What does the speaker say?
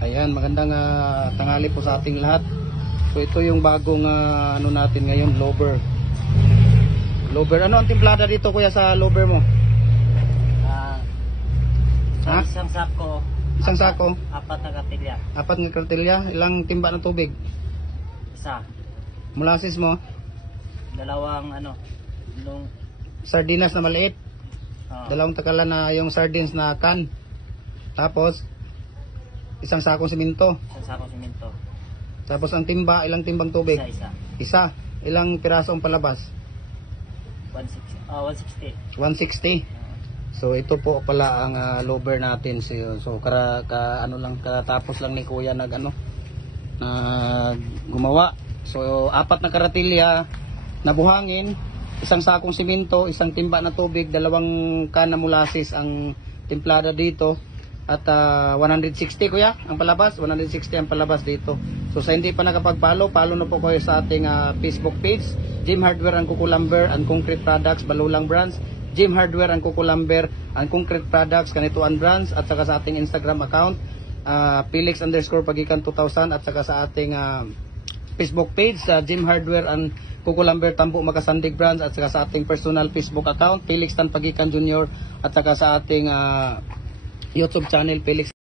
Ayan, magandang tanghali po sa ating lahat. So ito yung bagong ano natin ngayon, lover. Lover, ano ang timplada dito kuya sa lover mo? Isang sako. Isang sako? Apat na kartilya. Apat na kartilya? Ilang timba ng tubig? Isa. Molasses mo? Dalawang Sardinas na maliit? Dalawang takalan na yung sardines na can. Tapos isang sakong simento. Isang sakong simento. Tapos ang timba, ilang timbang tubig? Isa. Ilang piraso ang palabas? 160. 160. So ito po pala ang lover natin. So katapos lang ni kuya na gumawa. So apat na karatilya na buhangin, isang sakong simento, isang timba na tubig, dalawang can na molasses ang timplada dito. At 160 kuya ang palabas, 160 ang palabas dito. So sa hindi pa nakapag-follow, follow na po kayo sa ating Facebook page, Gym Hardware and Kukulamber and Concrete Products, Balulang Brands, Gym Hardware and Kukulamber and Concrete Products, Kanituan Brands, at saka sa ating Instagram account, Felix_Pagikan 2000, at saka sa ating Facebook page, Gym Hardware and Kukulamber Tambo Makasandig Brands, at saka sa ating personal Facebook account, Felix Tan Pagikan Jr., at saka sa ating YouTube channel, Felix